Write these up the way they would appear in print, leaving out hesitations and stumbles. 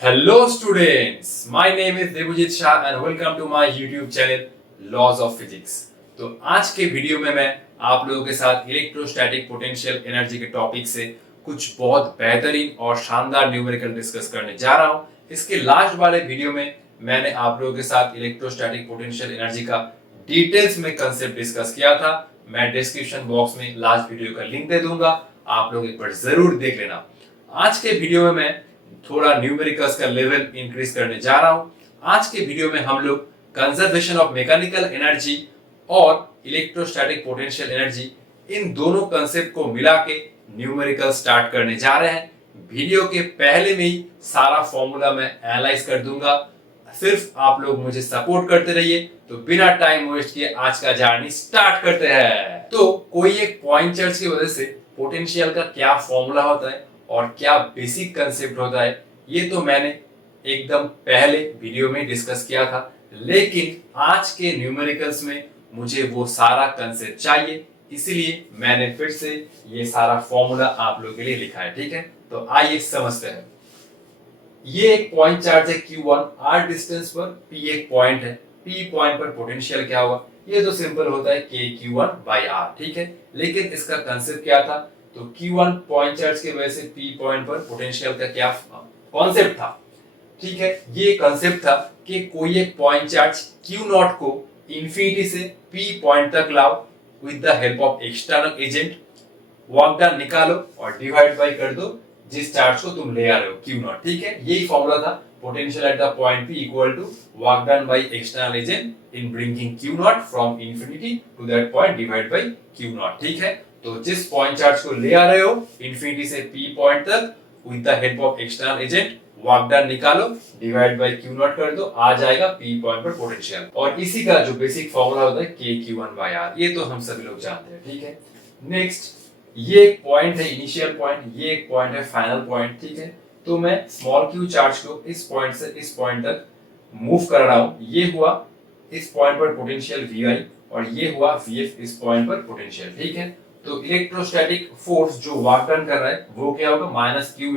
Hello students, my name is Debujit Shah and welcome to my YouTube channel Laws of Physics। तो आज के video में मैं आप लोगों के साथ इलेक्ट्रोस्टैटिक पोटेंशियल एनर्जी के टॉपिक से कुछ बहुत बेहतरीन और शानदार न्यूमेरिकल डिस्कस करने जा रहा हूं। इसके लास्ट वाले वीडियो में मैंने आप लोगों के साथ इलेक्ट्रोस्टैटिक पोटेंशियल एनर्जी का डिटेल्स में कंसेप्ट डिस्कस किया था। मैं डिस्क्रिप्शन बॉक्स में लास्ट वीडियो का लिंक दे दूंगा, आप लोग एक बार जरूर देख लेना। आज के वीडियो में मैं थोड़ा न्यूमेरिकल्स का लेवल इंक्रीज करने जा रहा हूं। आज के वीडियो में हम लोग कंजर्वेशन ऑफ मैकेनिकल एनर्जी और इलेक्ट्रोस्टैटिक पोटेंशियल एनर्जी इन दोनों कंसेप्ट को मिला के न्यूमेरिकल स्टार्ट करने जा रहे हैं। वीडियो के पहले में ही सारा फॉर्मूला मैं एनालाइज कर दूंगा, सिर्फ आप लोग मुझे सपोर्ट करते रहिए। तो बिना टाइम वेस्ट किए आज का जर्नी स्टार्ट करते हैं। तो कोई एक पॉइंट चार्ज की वजह से पोटेंशियल का क्या फॉर्मूला होता है और क्या बेसिक कंसेप्ट होता है, ये तो मैंने एकदम पहले वीडियो में डिस्कस किया था, लेकिन आज के न्यूमेरिकल्स में मुझे वो सारा कंसेप्ट चाहिए, इसलिए मैंने फिर से ये सारा फॉर्मूला आप लोगों के लिए लिखा है। ठीक है, तो आइए समझते हैं। ये एक पॉइंट चार्ज है Q1, r डिस्टेंस पर, P एक पॉइंट है, P पॉइंट पर पोटेंशियल क्या होगा, ये तो सिंपल होता है KQ1/r। ठीक है, लेकिन इसका कंसेप्ट क्या था, तो Q1 पॉइंट चार्ज की वजह से P पॉइंट पर पोटेंशियल का क्या कॉन्सेप्ट था। ठीक है, ये कॉन्सेप्ट था कि कोई एक पॉइंट चार्ज Q0 को इंफिनिटी से P पॉइंट तक लाओ with the help of external agent, work done निकालो और डिवाइड बाय कर दो जिस चार्ज को तुम ले आ रहे हो Q0। ठीक है, यही फॉर्मूला था potential at the point P equal to work done by external agent in bringing Q0 from infinity to that point divide by Q0। ठीक है, तो जिस पॉइंट चार्ज को ले आ रहे हो इंफिनिटी से P पॉइंट तक with the help of external agent, work done निकालो, डिवाइड बाय Q0 कर दो, आ जाएगा P पॉइंट पर पोटेंशियल। और इसी का जो बेसिक फॉर्मूला होता है KQ1/r, ये तो हम सभी लोग जानते हैं। ठीक है, नेक्स्ट ये एक पॉइंट है इनिशियल पॉइंट, ये एक पॉइंट है फाइनल पॉइंट। ठीक है, तो मैं स्मॉल q चार्ज को इस पॉइंट से इस पॉइंट तक मूव कर रहा हूं। ये हुआ इस पॉइंट पर पोटेंशियल Vi और ये हुआ Vf इस पॉइंट पर पोटेंशियल। ठीक है, तो इलेक्ट्रोस्टैटिक फोर्स जो वर्क डन कर रहा है वो क्या होगा, -q *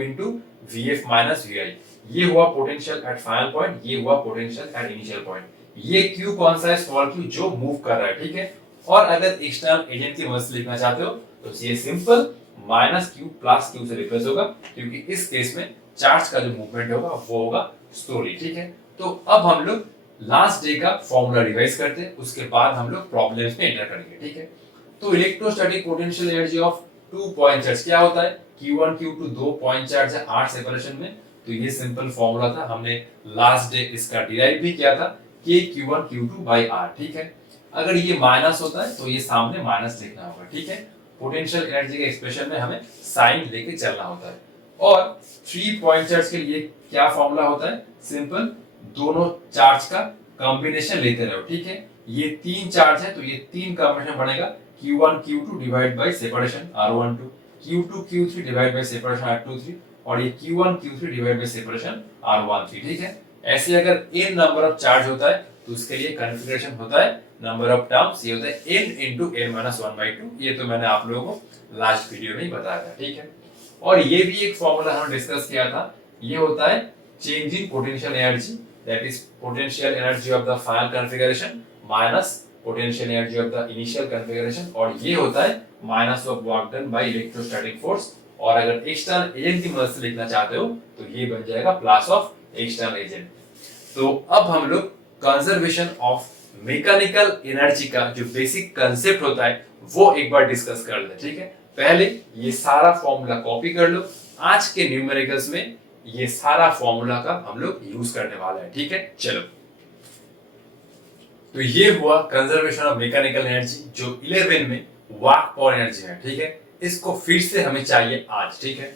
Vf - Vi। ये हुआ पोटेंशियल एट फाइनल पॉइंट, ये हुआ पोटेंशियल एट इनिशियल पॉइंट। ये q कौन सा है, स्मॉल q जो मूव कर रहा है। ठीक है, और अगर एक्सटर्नल एजेंट की मदद से लिखना चाहते हो तो ये सिंपल -q + q से रिप्लेस होगा, क्योंकि इस केस में चार्ज का जो मूवमेंट होगा वो होगा स्लोली। ठीक है, तो अब हम लोग लास्ट डे का फॉर्मूला रिवाइज करते हैं, उसके बाद हम लोग प्रॉब्लम्स में एंटर करेंगे। ठीक है, तो electrostatic potential energy of two point charge क्या होता है, Q1 Q2 दो पॉइंट चार्ज है r सेपरेशन में, तो ये सिंपल फॉर्मूला था, हमने लास्ट डे इसका डिराइव भी किया था Q1 Q2/r। ठीक है, अगर ये माइनस होता है तो ये सामने माइनस लिखना होगा। ठीक है, पोटेंशियल एनर्जी के एक्सप्रेशन में हमें साइन लेके चलना होता है। और थ्री पॉइंट चार्ज के लिए क्या फॉर्मूला होता है, सिंपल दोनों चार्ज का कॉम्बिनेशन लेते रहो। ठीक है, ये तीन चार्ज है तो ये तीन कॉम्बिनेशन बनेगा Q1 Q2 divide by separation R12, Q2 Q3 divide by separation R23 और ये Q1 Q3 divide by separation R13। ठीक है, ऐसे अगर n नंबर ऑफ चार्ज होता है तो उसके लिए कॉन्फ़िगरेशन होता है नंबर ऑफ टर्म्स, ये होता है n * n-1/2। ये तो मैंने आप लोगों को लास्ट वीडियो में ही बताया था। ठीक है, और ये भी एक फॉर्मूला हमने डिस्कस किया था, ये होता है change in potential energy, that is potential energy of the final configuration minus potential energy of the initial configuration, और ये होता है minus of work done by electrostatic force. और अगर एक्सटर्नल एजेंट की मदद से लिखना चाहते हो तो ये बन जाएगा प्लस ऑफ एक्सटर्नल एजेंट। तो अब हम लोग कंजर्वेशन ऑफ मैकेनिकल एनर्जी का जो बेसिक कंसेप्ट होता है वो एक बार डिस्कस कर लेते हैं। ठीक है, पहले ये सारा फॉर्मूला कॉपी कर लो, आज के न्यूमेरिकल्स में ये सारा फॉर्मूला का हम लोग यूज करने वाला है। ठीक है, चलो, तो ये हुआ कंजर्वेशन ऑफ मैकेनिकल एनर्जी जो 11 में वर्क पावर एनर्जी है। ठीक है, इसको फिर से हमें चाहिए आज। ठीक है,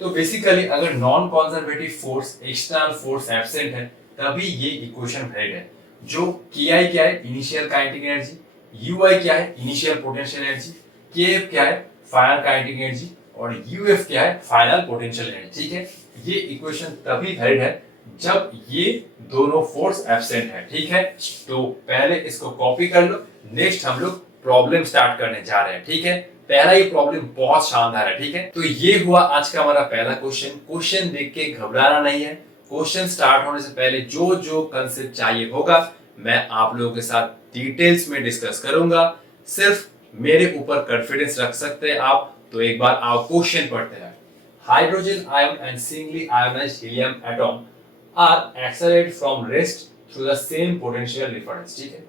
तो बेसिकली अगर non conservative force external force absent है तभी ये इक्वेशन वैलिड है। जो Ki क्या है, इनिशियल काइनेटिक एनर्जी, Ui क्या है, इनिशियल पोटेंशियल एनर्जी, Kf क्या है, फाइनल काइनेटिक एनर्जी, और Uf क्या है, फाइनल पोटेंशियल एनर्जी। ठीक है, ये इक्वेशन तभी वैलिड है जब ये दोनों फोर्स एब्सेंट है। ठीक है, तो पहले इसको कॉपी कर लो, नेक्स्ट हम लोग प्रॉब्लम स्टार्ट करने जा रहे हैं। ठीक है, पहला ही प्रॉब्लम बहुत शानदार है। ठीक है, तो ये हुआ आज का हमारा पहला क्वेश्चन। क्वेश्चन देख के घबराना नहीं है, क्वेश्चन स्टार्ट होने से पहले जो जो कंसेप्ट चाहिए होगा मैं आप लोगों के साथ डिटेल्स में डिस्कस करूंगा। सिर्फ मेरे ऊपर कॉन्फिडेंस रख सकते हैं आप। तो एक बार आप क्वेश्चन पढ़ते हैं। Hydrogen ion and singly ionised helium atom are accelerate from rest through the same potential difference. ठीक है,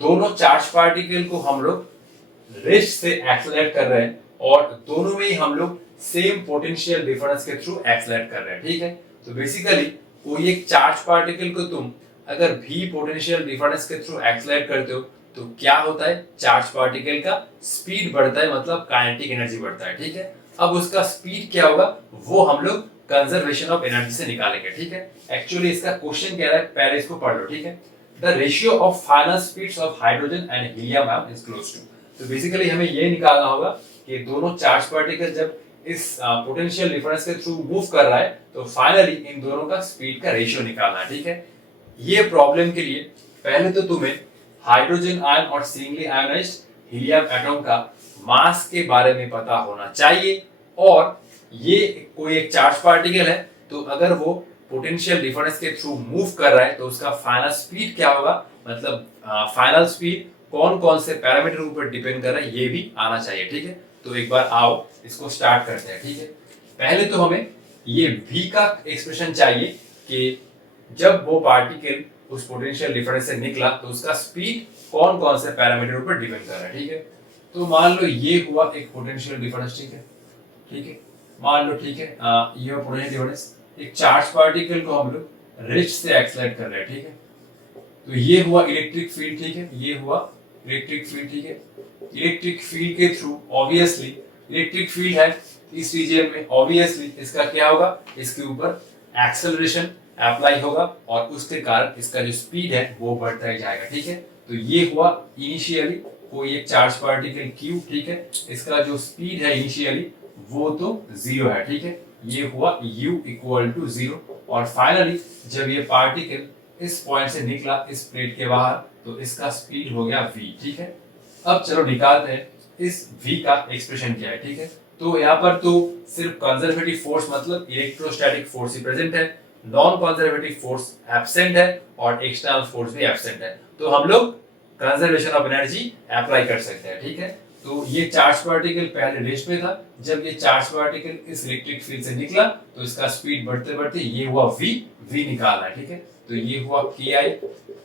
दोनों चार्ज पार्टिकल को हम लोग रेस्ट से एक्सेलरेट कर रहे हैं और दोनों में ही हम लोग सेम पोटेंशियल डिफरेंस के थ्रू एक्सेलरेट कर रहे हैं। ठीक है, तो बेसिकली कोई एक चार्ज पार्टिकल को तुम अगर भी पोटेंशियल डिफरेंस के थ्रू एक्सेलरेट करते हो तो क्या होता है, चार्ज पार्टिकल का स्पीड बढ़ता है, मतलब काइनेटिक एनर्जी बढ़ता है। ठीक है, अब उसका स्पीड क्या होगा वो हम लोग कंजर्वेशन ऑफ एनर्जी से निकालेंगे। ठीक है, एक्चुअली इसका क्वेश्चन क्या है, पहले इसको पढ़ लो। ठीक है, the ratio of final speeds of hydrogen and helium ion is close to. तो बेसिकली हमें ये निकालना होगा कि दोनों चार्ज पार्टिकल जब इस पोटेंशियल डिफरेंस के थ्रू मूव कर रहा है तो फाइनली इन दोनों का स्पीड का रेशियो निकालना है। ठीक है, ये प्रॉब्लम के लिए पहले तो तुम्हें हाइड्रोजन आयन और सिंगली आयोनाइज्ड हीलियम एटॉम का मास के बारे में पता होना चाहिए। और ये कोई एक चार्ज पार्टिकल है तो अगर वो पोटेंशियल डिफरेंस के थ्रू मूव कर रहा है तो उसका फाइनल स्पीड क्या होगा, मतलब फाइनल स्पीड कौन कौन से पैरामीटर ऊपर डिपेंड कर रहा है ये भी आना चाहिए। ठीक है, तो एक बार आओ इसको स्टार्ट करते हैं। ठीक है, पहले तो हमें ये v का एक्सप्रेशन चाहिए कि जब वो पार्टिकल उस पोटेंशियल डिफरेंस से निकला तो उसका स्पीड कौन कौन से पैरामीटर ऊपर डिपेंड कर रहा है। ठीक है, तो मान लो ये हुआ एक पोटेंशियल डिफरेंस। ठीक है, ठीक है, मान लो ठीक है, ये हुआ पोटेंशियल डिफरेंस। एक चार्ज पार्टिकल को हम लोग रेस्ट से एक्सेलरेट कर रहे हैं। ठीक है, तो ये हुआ इलेक्ट्रिक फील्ड। ठीक है, ये हुआ इलेक्ट्रिक फील्ड। ठीक है, इलेक्ट्रिक फील्ड के थ्रू ऑब्वियसली इलेक्ट्रिक फील्ड है इस रीजन में, ऑब्वियसली इसका क्या होगा, इसके ऊपर एक्सेलरेशन अप्लाई होगा और उसके कारण इसका जो स्पीड है वो बढ़ता ही जाएगा। ठीक है, तो ये हुआ इनिशियली कोई एक चार्ज पार्टिकल Q। ठीक है, इसका जो स्पीड है इनिशियली वो तो 0 है। ठीक है, ये हुआ U इक्वल टू 0 और फाइनली जब ये पार्टिकल इस पॉइंट से निकला इस प्लेट के बाहर तो इसका स्पीड हो गया v। ठीक है, अब चलो निकालते हैं इस v का एक्सप्रेशन क्या है। ठीक है, तो यहाँ पर तो सिर्फ कंजर्वेटिव फोर्स मतलब इलेक्ट्रोस्टैटिक फोर्स ही प्रेजेंट है, नॉन कंजर्वेटिव फोर्स एब्सेंट है और एक्सटर्नल फोर्स भी एब्सेंट है। तो हम लोग कंजर्वेशन ऑफ एनर्जी अप्लाई कर सकते हैं। ठीक है, तो ये चार्ज पार्टिकल पहले रेस्ट में था, जब ये चार्ज पार्टिकल इस इलेक्ट्रिक फील्ड से निकला तो इसका स्पीड बढ़ते बढ़ते ये हुआ v निकालना है। ठीक है, तो ये हुआ ki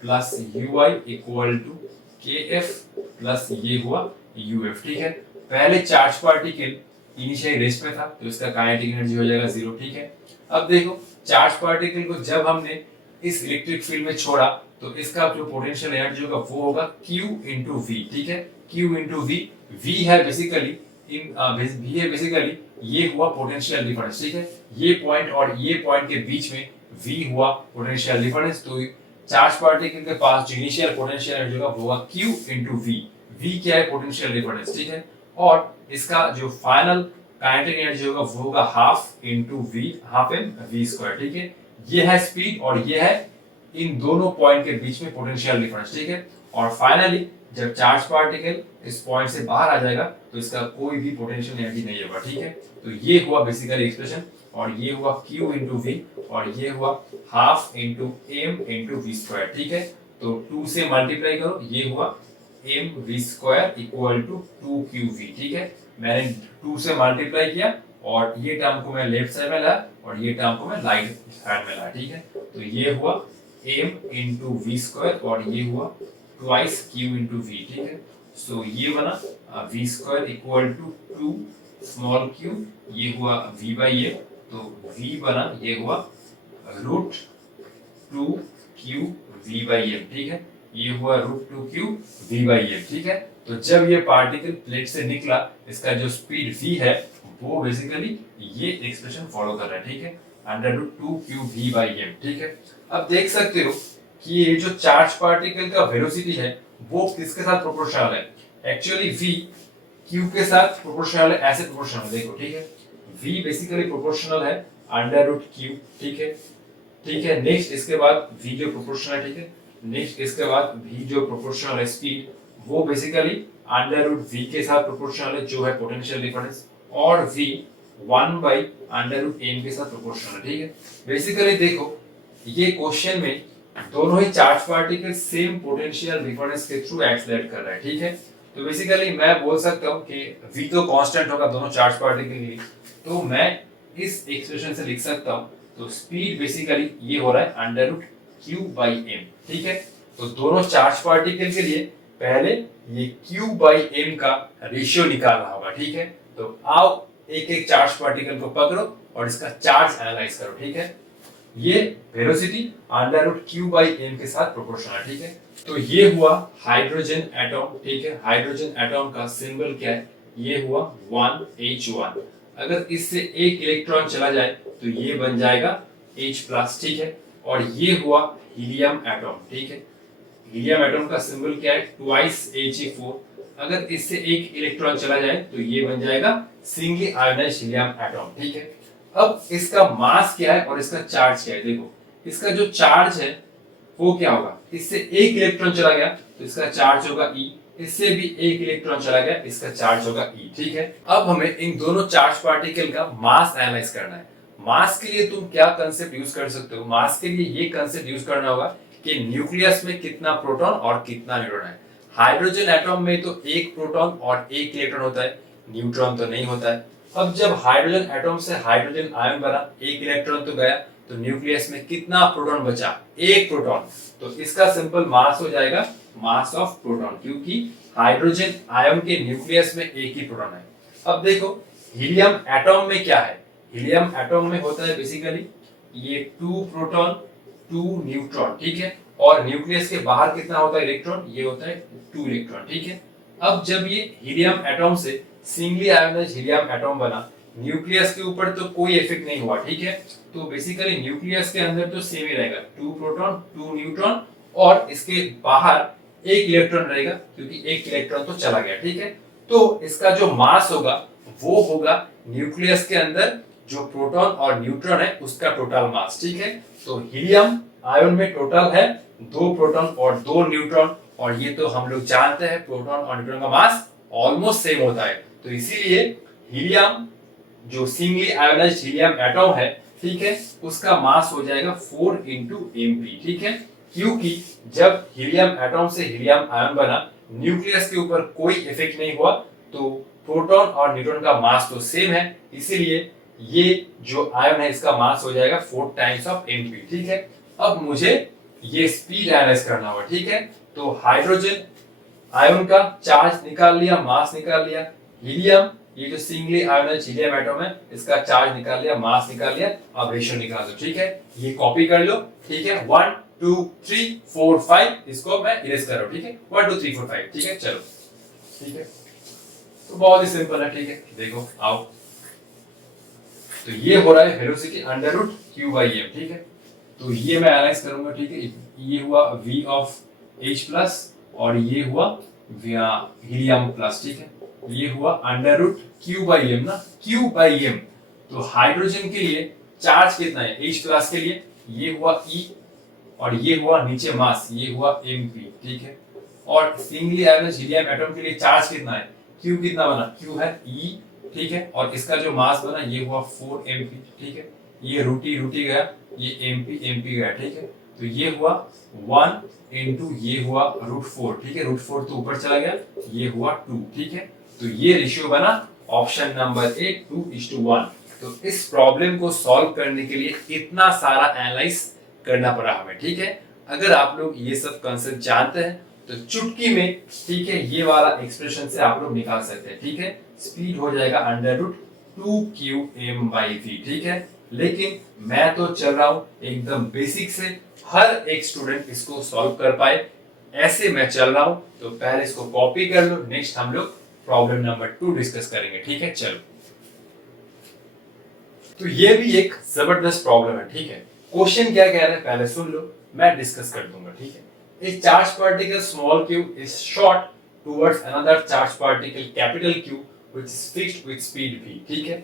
plus ui equal to kf plus ये हुआ uf। ठीक है, पहले चार्ज पार्टिकल इनिशियल रेस्ट में था तो इसका काइनेटिक एनर्जी हो जाएगा 0। ठीक है, अब देखो चार्ज पार्टिकल को जब हमने इस इलेक्ट्रिक फील्ड में छोड़ा तो इसका जो पोटेंशियल एनर्जी होगा वो होगा q इंटू v। ठीक है, q इंटू v, v है बेसिकली v है बेसिकली ये हुआ पोटेंशियल डिफरेंस। ठीक है, ये पॉइंट और ये पॉइंट के बीच में v हुआ पोटेंशियल डिफरेंस। तो चार्ज पार्टिकल के पास जो इनिशियल पोटेंशियल एनर्जी होगा वो होगा q इंटू v। v क्या है, पोटेंशियल डिफरेंस। ठीक है, और इसका जो फाइनल काइनेटिक एनर्जी होगा वो होगा half into v, half M v square. ठीक है, ये है स्पीड और ये है इन दोनों पॉइंट के बीच में पोटेंशियल डिफरेंस। ठीक है, और फाइनली जब चार्ज पार्टिकल इस पॉइंट से बाहर आ जाएगा तो इसका कोई भी पोटेंशियल एनर्जी नहीं होगा। ठीक है, तो ये हुआ बेसिकली एक्सप्रेशन और ये हुआ q इंटू वी और ये हुआ half into M into V square. ठीक है, तो 2 से मल्टीप्लाई करो, ये हुआ M V square equal to 2qv। ठीक है, मैंने 2 से मल्टीप्लाई किया और ये टर्म को मैं लेफ्ट साइड में लाया और ये टर्म को मैं राइट साइड में लाया। ठीक है, तो ये हुआ m इंटू वी स्क्वायर और ये हुआ ट्वाइस q इंटू वी। ठीक है, सो ये बना V square equal to 2 small q, ये हुआ v बाई a, तो v बना ये हुआ root 2q v by m। ठीक है, ये हुआ root 2q v by m। ठीक है, तो जब ये पार्टिकल प्लेट से निकला इसका जो स्पीड v है वो बेसिकली ये एक्सप्रेशन फॉलो कर रहा है। ठीक है, under root 2q v by m। ठीक है, अब देख सकते हो कि ये जो चार्ज पार्टिकल का वेलोसिटी है वो किसके साथ प्रोपोर्शनल है, एक्चुअली v q के साथ प्रोपोर्शनल है, ऐसे प्रोपोर्शनल है। देखो ठीक है, v बेसिकली प्रोपोर्शनल है अंडर रूट q। ठीक है, ठीक है, नेक्स्ट इसके बाद v जो प्रोपोर्शनल है। ठीक है, नेक्स्ट इसके बाद v जो प्रोपोर्शनल है स्पीड वो बेसिकली अंडर रूट v के साथ प्रोपोर्शनल है जो है पोटेंशियल डिफरेंस, और v 1 by under root m के साथ प्रोपोर्शनल है। ठीक है, बेसिकली देखो ये क्वेश्चन में दोनों ही charge particle same potential difference के थ्रू एक्सेलरेट कर रहा है, ठीक है। तो बेसिकली मैं बोल सकता हूँ कि v तो कांस्टेंट होगा दोनों चार्ज पार्टिकल के लिए, तो मैं इस एक्सप्रेशन से लिख सकता हूँ, तो स्पीड बेसिकली ये हो रहा है under root Q by M, ठीक है। तो दोनों चार्ज पार्टिकल के लिए पहले ये क्यू बाई एम का रेशियो निकालना होगा, ठीक है। तो आओ एक एक चार्ज पार्टिकल को पकड़ो और इसका चार्ज एनालाइज करो, ठीक है। ये velocity under root Q by M के साथ प्रोपोर्शनल है, ठीक है। तो ये हुआ हाइड्रोजन एटॉम, ठीक है। हाइड्रोजन एटॉम का सिंबल क्या है, ये हुआ 1H1। अगर इससे एक इलेक्ट्रॉन चला जाए तो ये बन जाएगा H+, ठीक है। और ये हुआ हीलियम एटॉम, ठीक है। हीलियम एटॉम का सिंबल क्या है, 2He4। अगर इससे एक इलेक्ट्रॉन चला जाए तो ये बन जाएगा सिंगली आयोनाइज्ड हीलियम एटॉम, ठीक है। अब इसका मास क्या है और इसका चार्ज क्या है, देखो इसका जो चार्ज है वो क्या होगा, इससे एक इलेक्ट्रॉन चला गया तो इसका चार्ज होगा E, इससे भी एक इलेक्ट्रॉन चला गया इसका चार्ज होगा E, ठीक है। अब हमें इन दोनों चार्ज पार्टिकल का मास एनालाइज करना है। मास के लिए तुम क्या कंसेप्ट यूज कर सकते हो, मास के लिए ये कंसेप्ट यूज करना होगा कि न्यूक्लियस में कितना प्रोटॉन और कितना न्यूट्रॉन है। हाइड्रोजन एटॉम में तो एक प्रोटॉन और एक इलेक्ट्रॉन होता है, न्यूट्रॉन तो नहीं होता है। अब जब हाइड्रोजन एटॉम से हाइड्रोजन आयन बना, एक इलेक्ट्रॉन तो गया, तो न्यूक्लियस में कितना प्रोटॉन बचा, एक प्रोटॉन। तो इसका सिंपल मास हो जाएगा मास ऑफ प्रोटॉन, क्योंकि हाइड्रोजन आयन के न्यूक्लियस में एक ही प्रोटॉन है। अब देखो हीलियम एटॉम में क्या है, हीलियम एटॉम में होता है बेसिकली ये 2 प्रोटॉन 2 न्यूट्रॉन, ठीक है। और न्यूक्लियस के बाहर कितना होता है इलेक्ट्रॉन, ये होता है 2 इलेक्ट्रॉन, ठीक है। अब जब ये हीलियम एटॉम से सिंगली आयोनाइज्ड हीलियम एटॉम बना, न्यूक्लियस के ऊपर तो कोई इफेक्ट नहीं हुआ, ठीक है। तो बेसिकली न्यूक्लियस के अंदर तो सेम ही रहेगा, 2 प्रोटॉन 2 न्यूट्रॉन, और इसके बाहर एक इलेक्ट्रॉन रहेगा क्योंकि एक इलेक्ट्रॉन तो चला गया, ठीक है। तो इसका जो मास होगा वो होगा न्यूक्लियस के अंदर जो प्रोटॉन और न्यूट्रॉन है उसका टोटल मास, ठीक है। तो हीलियम आयन में टोटल है 2 प्रोटॉन और 2 न्यूट्रॉन, और ये तो हम लोग जानते हैं प्रोटॉन और न्यूट्रॉन का मास ऑलमोस्ट सेम होता है। तो इसीलिए हीलियम जो सिंगली आयोनाइज्ड हीलियम एटॉम है, ठीक है, उसका मास हो जाएगा 4 into mp, ठीक है। क्योंकि जब हीलियम एटॉम से हीलियम आयन बना, न्यूक्लियस के ऊपर कोई इफेक्ट नहीं हुआ, तो प्रोटॉन और न्यूट्रॉन का मास तो सेम है, इसीलिए ये जो आयन है इसका मास हो जाएगा 4 times of mp, ठीक है। अब मुझे ये स्पीड एनालाइज करना होगा, ठीक है। तो हाइड्रोजन आयन का चार्ज निकाल लिया, मास निकाल लिया, हीलियम ये जो सिंगली आयोनाइज्ड हीलियम एटॉम है इसका चार्ज निकाल लिया, मास निकाल लिया, अब रेशियो निकाल दो, ठीक है। ये कॉपी कर लो, ठीक है। 1 2 3 4 5 इसको मैं इरेज कर रहा हूं, ठीक है। 1 2 3 4 5, ठीक है, चलो, ठीक है। तो बहुत ही सिंपल है, ठीक है। देखो आओ, तो ये हो रहा है velocity under root Q by M, ठीक है। तो ये मैं एनालाइज करूंगा, ठीक है। ये हुआ v ऑफ H+ और ये हुआ हीलियम प्लस, ठीक है। ये हुआ under root Q by M ना, क्यू बाई एम। तो हाइड्रोजन के लिए चार्ज कितना है H+ के लिए, ये हुआ E, और ये हुआ नीचे मास, ये हुआ mp, ठीक है। और सिंगली आयोनाइज्ड हीलियम एटॉम के लिए चार्ज कितना है, Q कितना बना, Q है E, ठीक है। और इसका जो मास बना ये हुआ 4 mp, ठीक है। ये रूटी रूटी गया, ये mp mp गया, ठीक है। तो ये हुआ 1 into ये हुआ √4, ठीक है। √4 तो ऊपर चला गया, ये हुआ 2, ठीक है। तो ये रेशियो बना ऑप्शन नंबर ए 2:1। तो इस प्रॉब्लम को सॉल्व करने के लिए इतना सारा एनालाइज करना पड़ा हमें, ठीक है। अगर आप लोग ये सब कंसेप्ट जानते हैं तो चुटकी में, ठीक है, ये वाला एक्सप्रेशन से आप लोग निकाल सकते हैं, ठीक है। स्पीड हो जाएगा अंडर रूट 2qm/v, ठीक है। लेकिन मैं तो चल रहा हूं एकदम बेसिक से, हर एक स्टूडेंट इसको सॉल्व कर पाए ऐसे मैं चल रहा हूं। तो पहले इसको कॉपी कर लो, नेक्स्ट हम लोग प्रॉब्लम नंबर 2 डिस्कस करेंगे, ठीक है। चलो, तो ये भी एक जबरदस्त प्रॉब्लम है, ठीक है। क्वेश्चन क्या कह रहा है पहले सुन लो, मैं डिस्कस कर दूंगा, ठीक है। A charged particle small q is shot towards another charged particle capital Q which is fixed with speed v, ठीक है।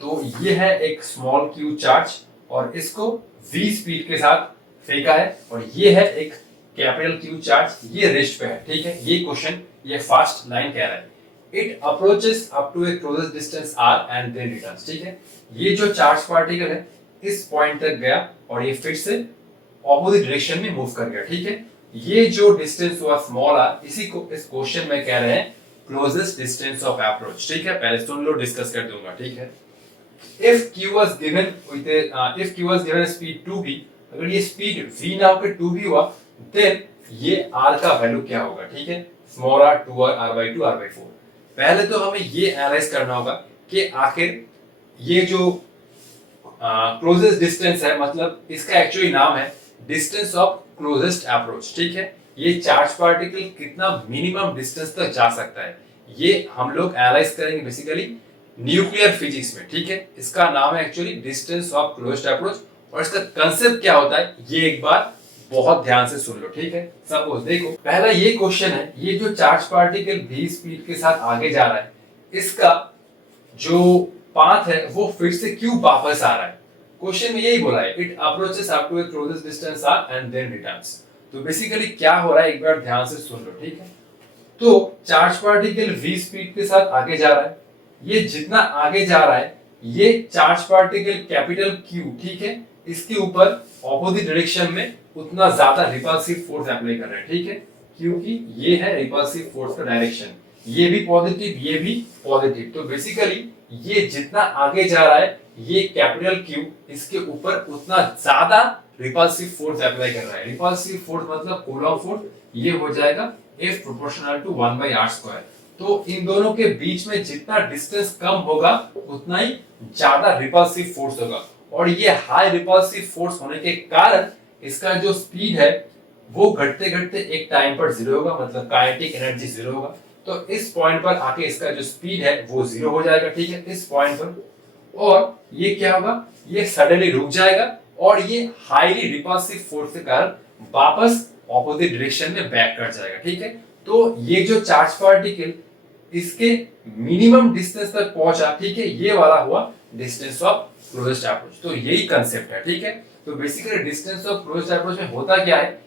तो ये है एक स्मॉल q चार्ज और इसको v स्पीड के साथ फेंका है, और ये है एक कैपिटल Q चार्ज, ये रेस्ट पे है, ठीक है। ये क्वेश्चन, ये फर्स्ट लाइन कह रहा है it approaches up to a closest distance r and then returns, ठीक है। ये जो चार्ज पार्टिकल है इस पॉइंट तक गया और ये फिर से ऑपोजिट डायरेक्शन में मूव कर गया, ठीक है। ये जो डिस्टेंस हुआ स्मॉल आर, इसी को इस क्वेश्चन में कह रहे हैं क्लोजेस्ट डिस्टेंस ऑफ अप्रोच, ठीक है। पहले सुन लो, डिस्कस कर दूंगा, ठीक है। if q was given with if q was given speed 2v, अगर ये स्पीड v ना होकर 2v हुआ, देन ये r का वैल्यू क्या होगा, ठीक है। Small r 2r r/2 r/4। पहले तो हमें ये एनालाइज करना होगा कि आखिर ये जो क्लोजेस्ट डिस्टेंस है, मतलब इसका एक्चुअली नाम है डिस्टेंस ऑफ क्लोजेस्ट अप्रोच, ठीक है। ये चार्ज पार्टिकल कितना मिनिमम डिस्टेंस तक जा सकता है, ये हम लोग एनालाइज करेंगे बेसिकली न्यूक्लियर फिजिक्स में, ठीक है। इसका नाम है actually distance of closed approach, और इसका कंसेप्ट क्या होता है ये एक बार बहुत ध्यान से सुन लो, ठीक है। सपोज देखो, पहला ये क्वेश्चन है, ये जो चार्ज पार्टिकल v स्पीड के साथ आगे जा रहा है, इसका जो पाथ है वो फिर से क्यों वापस आ रहा है। क्वेश्चन में यही बोला है, it approaches up to a closest distance r and then returns. तो बेसिकली क्या हो रहा है एक बार ध्यान से सुन लो, ठीक है। तो चार्ज पार्टिकल v स्पीड के साथ आगे जा रहा है, ये जितना आगे जा रहा है ये चार्ज पार्टिकल कैपिटल Q, ठीक है, इसके ऊपर ऑपोजिट डायरेक्शन में उतना ज्यादा रिपल्सिव फोर्स अप्लाई कर रहा है, ठीक है। क्योंकि ये है रिपल्सिव फोर्स का डायरेक्शन, ये भी पॉजिटिव ये भी पॉजिटिव। तो बेसिकली ये जितना आगे जा रहा है ये कैपिटल Q इसके ऊपर उतना ज्यादा रिपल्सिव फोर्स अप्लाई कर रहा है। रिपल्सिव फोर्स मतलब कूलॉम फोर्स, ये हो जाएगा F प्रोपोर्शनल टू 1/r²। तो इन दोनों के बीच में जितना डिस्टेंस कम होगा उतना ही ज्यादा रिपल्सिव फोर्स होगा, और ये हाई रिपल्सिव फोर्स होने के कारण इसका जो स्पीड है वो घटते घटते एक टाइम पर जीरो होगा, मतलब काइनेटिक एनर्जी जीरो होगा। तो इस पॉइंट पर आके इसका जो स्पीड है वो जीरो हो जाएगा, ठीक है, इस पॉइंट पर। और ये क्या होगा, ये सडनली रुक जाएगा और ये हाईली रिपल्सिव फोर्स के कारण वापस ऑपोजिट डायरेक्शन में बैक कर जाएगा, ठीक है। तो ये जो चार्ज पार्टिकल इसके मिनिमम डिस्टेंस तक पहुंचा, ठीक है, ये वाला हुआ डिस्टेंस ऑफ क्लोजेस्ट अप्रोच। तो यही कंसेप्ट है, ठीक है। तो basically distance of closest approach में होता क्या है,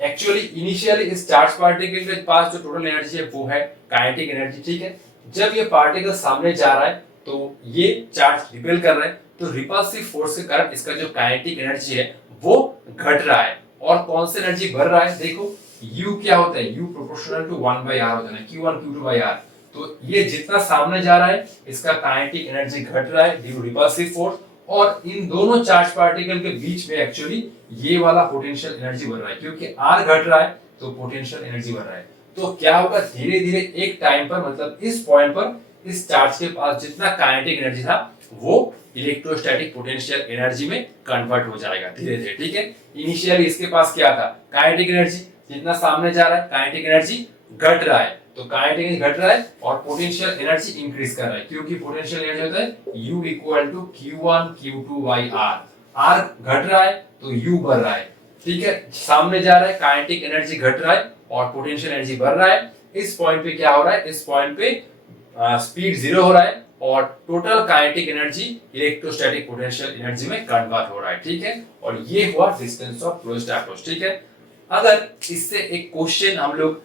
एक्चुअली इनिशियली इस चार्ज पार्टिकल के पास जो टोटल एनर्जी है वो है काइनेटिक एनर्जी, ठीक है। जब ये पार्टिकल सामने जा रहा है तो ये चार्ज रिपेल कर रहा है, तो रिपल्सिव फोर्स के कारण इसका जो काइनेटिक एनर्जी है वो घट रहा है। और कौन सी एनर्जी बढ़ रहा है, देखो u क्या होता है, u प्रोपोर्शनल टू 1/r होता है, q1 q2/r। तो ये जितना सामने जा रहा है इसका काइनेटिक एनर्जी घट रहा है ड्यू टू रिपल्सिव फोर्स, और इन दोनों चार्ज पार्टिकल के बीच में एक्चुअली ये वाला पोटेंशियल एनर्जी बढ़ रहा है, क्योंकि r घट रहा है तो पोटेंशियल एनर्जी बढ़ रहा है। तो क्या होगा, धीरे धीरे एक टाइम पर, मतलब इस पॉइंट पर इस चार्ज के पास जितना काइनेटिक एनर्जी था वो इलेक्ट्रोस्टैटिक पोटेंशियल एनर्जी में कन्वर्ट हो जाएगा धीरे धीरे, ठीक है। इनिशियली इसके पास क्या था, काइनेटिक एनर्जी, जितना सामने जा रहा है काइनेटिक एनर्जी घट रहा है, तो काइनेटिक एनर्जी घट रहा है और पोटेंशियल एनर्जी इंक्रीज कर रहा है, क्योंकि पोटेंशियल एनर्जी होता है U equal to Q1 Q2/r। r घट रहा है तो U बढ़ रहा है, ठीक है। सामने जा रहा है काइनेटिक एनर्जी घट रहा है और पोटेंशियल एनर्जी बढ़ रहा है। इस पॉइंट पे क्या हो रहा है, इस पॉइंट पे स्पीड जीरो हो रहा है और total kinetic energy electrostatic potential energy में कन्वर्ट हो रहा है, ठीक है। और ये हुआ डिस्टेंस ऑफ क्लोज्ड अप्रोच, ठीक है। अगर इससे एक क्वेश्चन हम लोग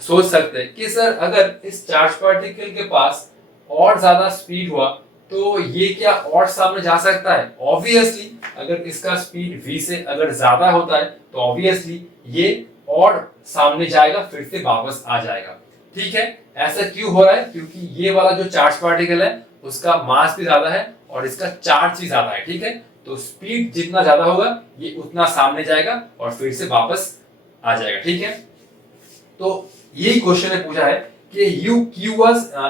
सोच सकते हैं कि सर अगर इस चार्ज पार्टिकल के पास और ज्यादा स्पीड हुआ तो ये क्या और सामने जा सकता है। ऑब्वियसली अगर इसका स्पीड v से अगर ज्यादा होता है तो ऑब्वियसली ये और सामने जाएगा, फिर से वापस आ जाएगा, ठीक है। ऐसा क्यों हो रहा है, क्योंकि ये वाला जो चार्ज पार्टिकल है उसका मास भी ज्यादा है और इसका चार्ज भी ज्यादा है, ठीक है। तो स्पीड जितना ज्यादा होगा ये उतना सामने जाएगा और फिर से वापस आ जाएगा, ठीक है। तो यही क्वेश्चन ने पूछा है कि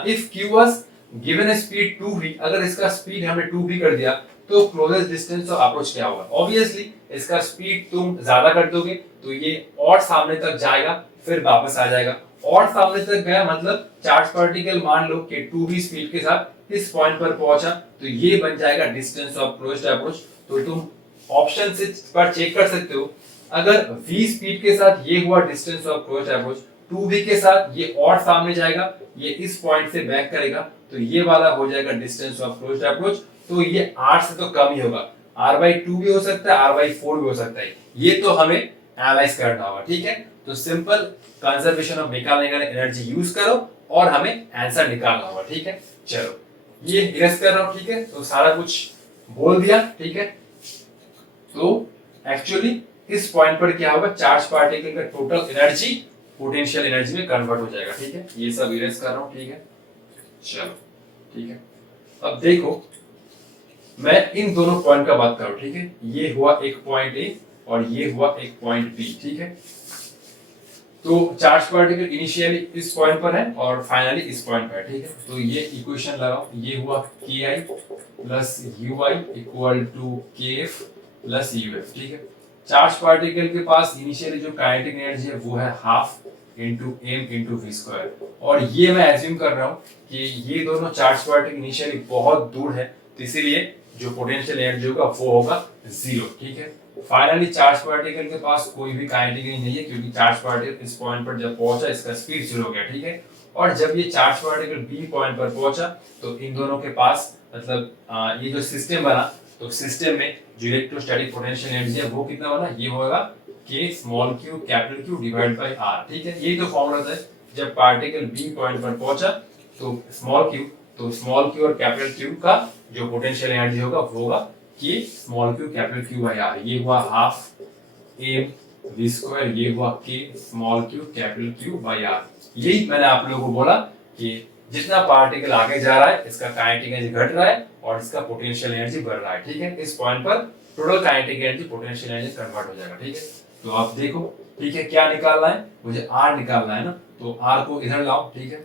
if q was given a speed 2v, अगर इसका स्पीड हमने 2v कर दिया तो क्लोजेस्ट डिस्टेंस ऑफ अप्रोच क्या होगा। ऑब्वियसली इसका स्पीड तुम ज्यादा कर दोगे तो ये और सामने तक जाएगा फिर वापस आ जाएगा, और सामने तक गया मतलब चार्ज पार्टिकल मान लो कि 2v स्पीड के साथ इस पॉइंट पर पहुंचा तो ये बन जाएगा डिस्टेंस ऑफ क्लोज्ड अप्रोच। तो तुम ऑप्शन से पर चेक कर सकते हो, अगर v स्पीड के साथ ये हुआ distance of closed approach, 2v के साथ ये और सामने जाएगा, ये इस पॉइंट से बैक करेगा तो ये वाला हो जाएगा डिस्टेंस ऑफ क्लोज्ड अप्रोच। तो ये r से तो कम ही होगा, r/2 भी हो सकता है, r/4 भी हो सकता है, ये तो हमें एनालाइज करना होगा, ठीक है। तो simple conservation of mechanical energy use करो और हमें आंसर निकालना होगा, ठीक है। चलो ये इरेज कर रहा हूं, ठीक है। तो सारा कुछ बोल दिया, ठीक है। तो एक्चुअली इस पॉइंट पर क्या होगा, चार्ज पार्टिकल का टोटल एनर्जी पोटेंशियल एनर्जी में कन्वर्ट हो जाएगा। ठीक है, ये सब इरेज कर रहा हूं। ठीक है, चलो ठीक है। अब देखो मैं इन दोनों पॉइंट का बात करूं। ठीक है, ये हुआ एक पॉइंट ए और ये हुआ एक पॉइंट बी। ठीक है, तो चार्ज पार्टिकल इनिशियली इस पॉइंट पर है और फाइनली इस पॉइंट पर है। ठीक है, तो ये इक्वेशन लगाओ, ये हुआ K I plus U I equal to K F plus U F. ठीक है, चार्ज पार्टिकल के पास इनिशियली जो काइनेटिक एनर्जी है वो है half into M into V square, और ये मैं एज्यूम कर रहा हूँ कि ये दोनों चार्ज पार्टिकल इनिशियली बहुत दूर है, तो इसीलिए जो पोटेंशियल एनर्जी होगा वो होगा जीरो। ठीक है, फाइनली चार्ज पार्टिकल के पास कोई भी काइनेटिक एनर्जी नहीं है, क्योंकि चार्ज पार्टिकल इस पॉइंट पर जब पहुंचा इसका स्पीड जीरो हो गया। ठीक है, और जब ये चार्ज पार्टिकल बी पॉइंट पर पहुंचा तो इन दोनों के पास मतलब ये जो सिस्टम बना, तो सिस्टम में जो इलेक्ट्रोस्टैटिक पोटेंशियल एनर्जी है वो कितना बना, ये होगा k small q capital Q divide by r। ठीक है, यही तो फॉर्मूला था, जब पार्टिकल बी पॉइंट पर पहुंचा तो स्मॉल q और कैपिटल Q का जो पोटेंशियल एनर्जी होगा वो होगा k small q capital Q by r। ये हुआ हाफ m v स्क्वायर, ये हुआ k small q capital Q by r। यही मैंने आप लोगों को बोला कि जितना पार्टिकल आगे जा रहा है इसका काइनेटिक एनर्जी घट रहा है और इसका पोटेंशियल एनर्जी बढ़ रहा है। ठीक है, इस पॉइंट पर total kinetic energy potential energy convert हो जाएगा। ठीक है, तो आप देखो। ठीक है, क्या निकालना है, मुझे r निकालना है ना, तो r को इधर लाओ। ठीक है,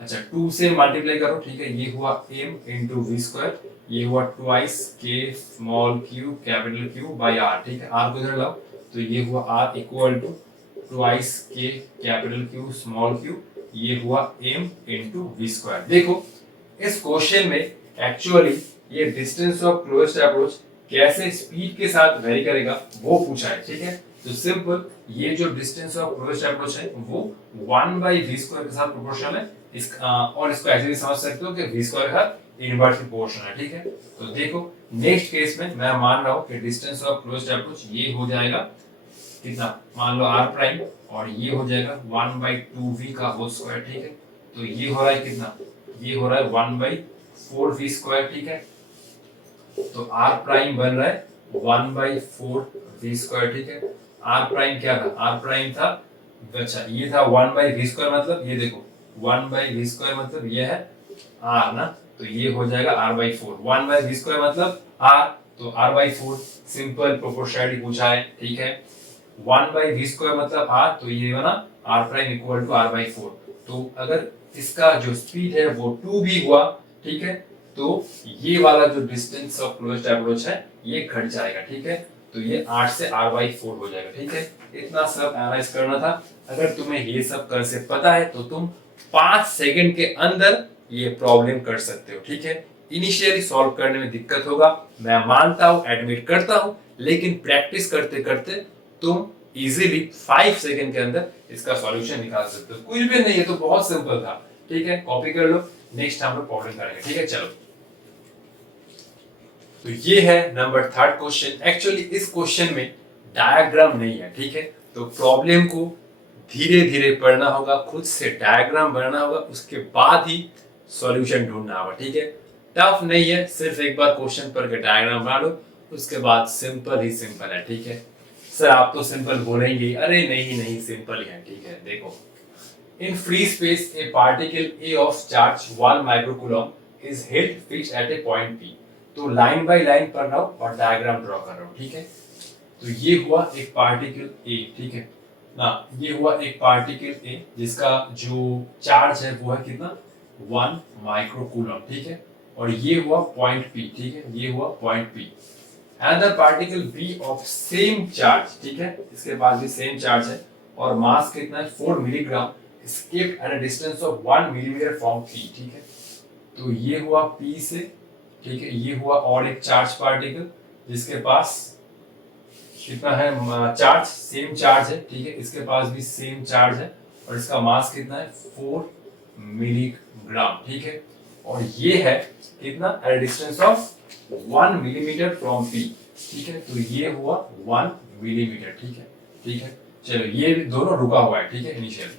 अच्छा 2 से मल्टीप्लाई करो। ठीक है, ये हुआ m इंटू वी स्क्वायर, ये हुआ twice k small q capital Q by r। ठीक है, r को इधर लाओ, तो ये हुआ r equal to twice k capital Q small q, ये हुआ m इंटू वी स्क्वायर। देखो इस क्वेश्चन में एक्चुअली ये डिस्टेंस ऑफ क्लोजेस्ट अप्रोच कैसे स्पीड के साथ वेरी करेगा वो पूछा है। ठीक है, तो सिंपल ये जो डिस्टेंस ऑफ क्लोजेस्ट अप्रोच है वो 1 बाई वी स्क्वायर के साथ प्रोपोर्शनल है। और इसको ऐसे भी समझ सकते हो कि वी स्क्वायर का इनवर्स प्रोपोर्शन है। ठीक है, तो देखो नेक्स्ट केस में मैं मान रहा हूं कि डिस्टेंस ऑफ क्लोज्ड अप्रोच ये हो जाएगा कितना, मान लो r प्राइम, और ये हो जाएगा 1 बाई 2v का होल स्क्वायर। ठीक है, तो ये हो रहा है कितना, ये हो रहा है 1 बाई 4v स्क्वायर। ठीक है, तो r प्राइम बन रहा है 1 बाई 4v स्क्वायर। ठीक है, r प्राइम क्या था, r प्राइम था, अच्छा ये था 1 बाई v स्क्वायर, मतलब ये देखो 1 बाई v स्क्वायर मतलब ये है r ना, तो ये हो जाएगा r by 4। 1 by v square मतलब r, तो r बाई 4 सिंपल प्रोपोर्शनलिटी पूछा है। ठीक है, 1 बाई वी स्क्वायर मतलब r, तो ये बना r prime equal to r by 4। तो अगर इसका जो स्पीड है वो 2 भी हुआ, ठीक है, तो ये वाला जो डिस्टेंस ऑफ क्लोज्ड अप्रोच है ये घट जाएगा। ठीक है, तो ये 8 से r बाई 4 हो जाएगा। ठीक है, इतना सब एनालाइज करना था। अगर तुम्हें ये सब कंसेप्ट पता है तो तुम 5 सेकंड के अंदर ये प्रॉब्लम कर सकते हो। ठीक है, इनिशियली सॉल्व करने में दिक्कत होगा, मैं मानता हूं, एडमिट करता हूं, लेकिन प्रैक्टिस करते करते तुम इजीली 5 सेकंड के अंदर इसका सॉल्यूशन निकाल सकते हो। कुछ भी नहीं है, तो बहुत सिंपल था। ठीक है, कॉपी कर लो, नेक्स्ट हम लोग प्रॉब्लम करेंगे। ठीक है, चलो, तो ये है नंबर 3 क्वेश्चन। एक्चुअली इस क्वेश्चन में डायग्राम नहीं है। ठीक है, तो प्रॉब्लम को धीरे धीरे पढ़ना होगा, खुद से डायग्राम बनाना होगा, उसके बाद ही सॉल्यूशन ढूंढना होगा। ठीक है, टफ नहीं है, सिर्फ एक बार क्वेश्चन पर के डायग्राम बना लो, उसके बाद सिंपल ही सिंपल है। ठीक है, सर आप तो सिंपल बोलेंगे, अरे नहीं सिंपल ही है। ठीक है, देखो in free space a particle A of charge 1 microcoulomb is held fixed at a point P. तो लाइन बाय लाइन पढ़ रहा हूं और डायग्राम ड्रॉ कर रहा हूं। ठीक है, तो ये हुआ एक पार्टिकल ए। ठीक है ना, ये हुआ एक पार्टिकल ए जिसका जो चार्ज है वो है कितना, 1 माइक्रोकूलम। ठीक है, और ये हुआ पॉइंट पी। ठीक है, ये हुआ point P. Another particle B of same charge, ठीक है, इसके पास भी सेम चार्ज है और मास कितना है 4 milligram, escaped at a distance of 1 millimetre from P। ठीक है, तो ये हुआ P से। ठीक है, ये हुआ और एक चार्ज पार्टिकल जिसके पास कितना है चार्ज, सेम चार्ज है। ठीक है, इसके पास भी सेम चार्ज है और इसका मास कितना है 4 मिलीग्राम। ठीक है, और ये है कितना, at a distance of 1 millimetre from P। ठीक है, तो ये हुआ 1 मिलीमीटर। ठीक है, ठीक है, चलो ये दोनों रुका हुआ है। ठीक है, इनिशियल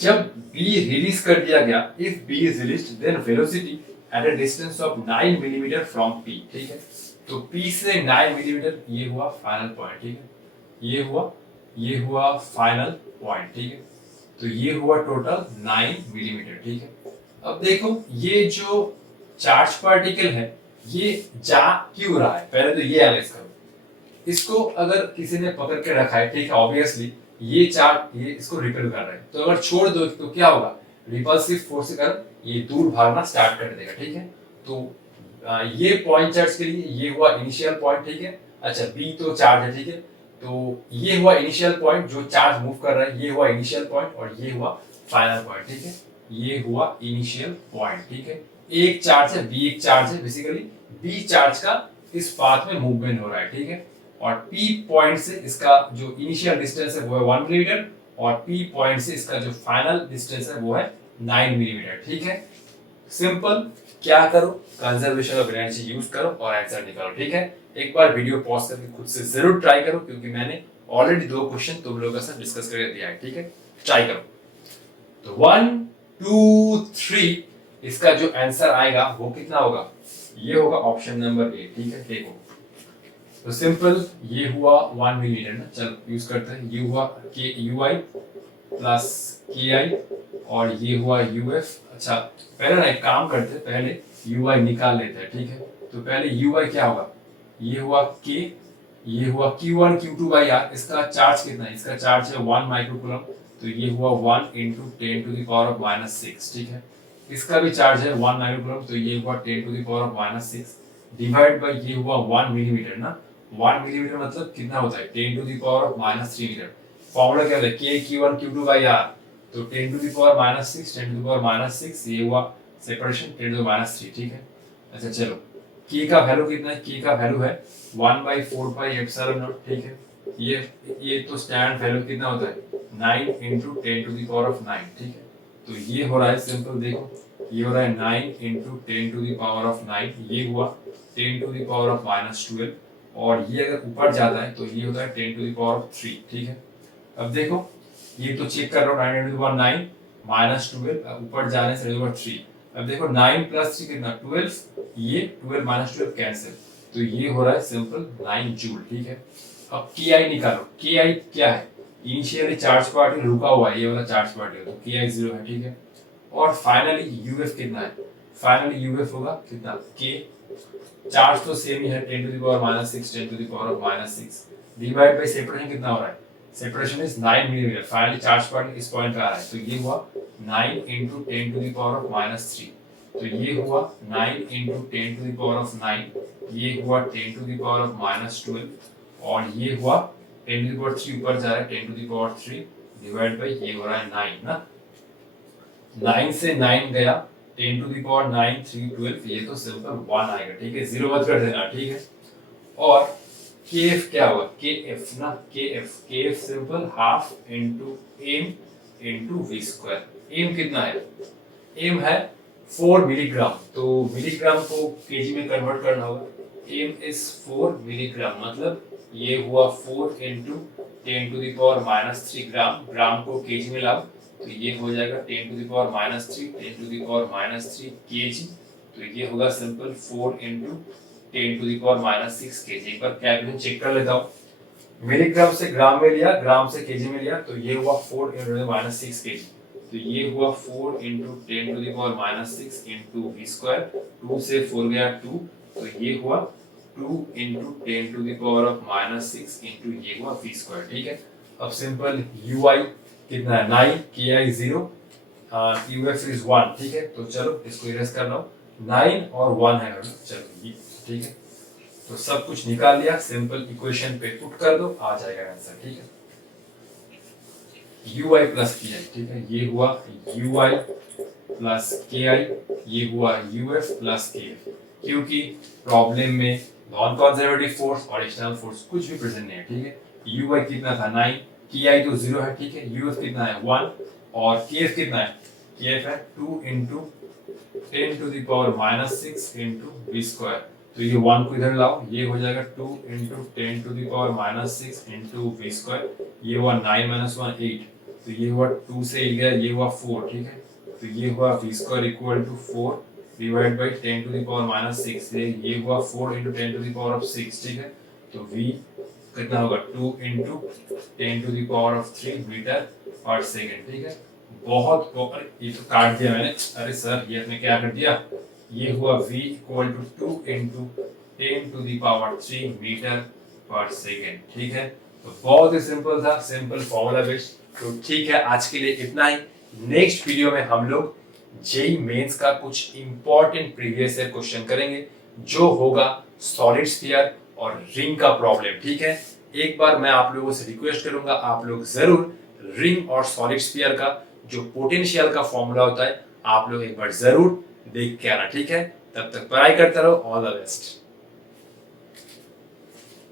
जब B रिलीज कर दिया गया, if B is released then velocity at a distance of 9 millimetre from P। ठीक है, तो P से 9 मिलीमीटर ये हुआ फाइनल पॉइंट, ठीक है, ये हुआ फाइनल पॉइंट, ठीक है। तो ये हुआ टोटल 9 मिलीमीटर, ठीक है। अब देखो ये जो चार्ज पार्टिकल है ये जा क्यों रहा है, पहले तो ये एनालाइज करो। इसको अगर किसी ने पकड़ के रखा है, ठीक है, ऑब्वियसली ये चार्ज ये इसको रिपेल कर रहा है, तो अगर छोड़ दो तो क्या होगा, रिपल्सिव फोर्स के कारण ये दूर भागना स्टार्ट कर देगा, ठीक है। तो ये पॉइंट चार्ज के लिए ये हुआ इनिशियल पॉइंट, ठीक है। अच्छा बी तो चार्ज है, ठीक है, तो ये हुआ इनिशियल पॉइंट जो चार्ज मूव कर रहा है, ये हुआ इनिशियल पॉइंट और ये हुआ फाइनल पॉइंट, ठीक है। ये हुआ इनिशियल पॉइंट, ठीक है। एक चार्ज है बी, एक चार्ज है, बेसिकली बी चार्ज का इस पाथ में मूवमेंट हो रहा है, ठीक है। और पी पॉइंट से इसका जो इनिशियल डिस्टेंस है वो है 1 मिलीमीटर और पी पॉइंट से इसका जो फाइनल डिस्टेंस है वो है 9 मिलीमीटर, ठीक है। सिंपल, क्या करो, कंजर्वेशन ऑफ एनर्जी यूज करो और आंसर निकालो, ठीक है। एक बार वीडियो पॉज करके खुद से जरूर ट्राई करो, क्योंकि मैंने ऑलरेडी 2 क्वेश्चन तुम लोगों के साथ डिस्कस करके दिया है, ठीक है। ट्राई करो। तो 1 2 3 इसका जो आंसर आएगा वो कितना होगा, ये होगा ऑप्शन नंबर ए, ठीक है। देखो तो सिंपल, ये हुआ 1 मिलीमीटर ना, चलो यूज करते हैं। ये हुआ के यू आई प्लस के आई और ये हुआ यू एफ। अच्छा पहले ना एक काम करते हैं, पहले यू आई निकाल लेते हैं, ठीक है। तो पहले यू आई क्या होगा, ये हुआ के, ये हुआ Q1 Q2 बाई आर। इसका चार्ज कितना है, इसका चार्ज है 1 माइक्रोकूलम, तो ये हुआ 1 × 10⁻⁻⁶, ठीक है। इसका भी चार्ज है 1 माइक्रोकूलम, तो ये हुआ 10⁻⁻⁶ डिवाइड बाय ये हुआ 1 मिलीमीटर ना। 1 मिलीमीटर मतलब कितना होता है, 10⁻³ मीटर। फॉर्मूला क्या होता है, के Q1 Q2 बाई आर, तो 10⁻⁻⁶, 10⁻⁶, ये हुआ सेपरेशन 10⁻3, ठीक है। अच्छा चलो के का वैल्यू कितना है, के का वैल्यू है 1/4πε0, ठीक है। ये तो स्टैंडर्ड वैल्यू कितना होता है 9 × 10⁹, ठीक है। तो ये हो रहा है सिंपल, देखो ये हो रहा है 9 × 10⁹, ये हुआ 10⁻⁻12 और ये अगर ऊपर जाता है तो ये होता है 10⁻3, ठीक है। अब देखो ये तो चेक कर रहा हूँ, 9 × 10⁻12 ऊपर जाने से 3। अब देखो 9 + 3 कितना 12, ये 12 - 12 कैंसिल, तो ये हो रहा है सिंपल 9 जूल, ठीक है। अब के आई निकालो, के आई क्या है, इनिशियली चार्ज पार्टिकल रुका हुआ है, ये वाला चार्ज पार्टिकल, तो के आई 0 है, ठीक है। और फाइनली यूएफ कितना है, फाइनली यूएफ होगा कितना, के चार्ज तो सेम ही है 10⁻⁻6, 10⁻⁻6 डिवाइड बाय सेपरेशन कितना हो रहा है, separation is 9 millimetre. Finally charge particle इस पॉइंट पे आ रहा है, तो ये हुआ 9 × 10⁻⁻3, तो ये हुआ 9 × 10⁻⁹, ये हुआ 10⁻⁻12 और ये हुआ 10⁻³ ऊपर जा रहा है 10⁻³ डिवाइड बाय ये हो रहा है 9 ना। 9 से 9 गया 10⁻⁹, 3 12, ये तो सिंपल 1 आएगा, ठीक है, 0 मत कर देना, ठीक है। और KF क्या होगा, KF ना, KF simple half into m into v²। m कितना है, m है 4 मिलीग्राम, तो मिलीग्राम को केजी में कन्वर्ट करना होगा। m इज 4 मिलीग्राम, मतलब ये हुआ 4 × 10⁻³ ग्राम, ग्राम को केजी में लाओ तो ये हो जाएगा 10⁻³ 10⁻³ केजी, तो ये होगा सिंपल 4 × 10⁻6 केजी। एक बार कैलकुलेशन चेक कर लेता हूँ, मिलीग्राम से ग्राम में लिया, ग्राम से केजी में लिया, तो ये हुआ 4 × 10⁻6 केजी, तो ये हुआ 4 × 10⁻6 × v², 2 से 4 गया 2, तो ये हुआ 2 × 10⁻6 × ये हुआ v², ठीक है। अब सिंपल ui कितना है 9, ki 0, uf इज 1, ठीक है। तो चलो इसको इरेज कर लो, 9 और 1 है, चलो ये ठीक है। तो सब कुछ निकाल लिया, सिंपल इक्वेशन पे पुट कर दो, आ जाएगा आंसर, ठीक है। ui प्लस ki, ठीक है, ये हुआ ui प्लस ki, ये हुआ uf प्लस kf, क्योंकि प्रॉब्लम में नॉन कंजर्वेटिव फोर्स और एक्सटर्नल फोर्स कुछ भी प्रेजेंट नहीं है, ठीक है। ui कितना था 9, ki तो 0 है, ठीक है, uf कितना है 1 और kf कितना है, kf है 2 × 10⁻6 × v², तो ये 1 को इधर लाओ, ये हो जाएगा 2 × 10⁻6 × v², ये हुआ 9 - 1 8, तो ये हुआ 2 से 8 गया, ये हुआ 4, ठीक है, तो ये हुआ v² = 4 divide by 10 to the power minus 6, ये हुआ 4 into 10 to the power of 6, ठीक है। तो v कितना होगा 2 into 10 to the power of 3 metre पर सेकेंड, ठीक है। बहुत ये तो काट दिया मैंने, अरे सर ये आपने क्या कर दिया, ये हुआ v equal to 2 into 10 to the power 3 metre पर सेकेंड, ठीक है। तो बहुत ही सिंपल था, सिंपल फॉर्मूला बेस्ड। तो ठीक है, आज के लिए इतना ही। नेक्स्ट वीडियो में हम लोग जेई मेंस का कुछ इंपॉर्टेंट प्रीवियस ईयर क्वेश्चन करेंगे, जो होगा सॉलिड स्फीयर और रिंग का प्रॉब्लम, ठीक है। एक बार मैं आप लोगों से रिक्वेस्ट करूंगा, आप लोग जरूर रिंग और सॉलिड स्फीयर का जो पोटेंशियल का फॉर्मूला होता है, आप लोग एक बार जरूर देख के आना, ठीक है। तब तक पढ़ाई करते रहो, ऑल द बेस्ट।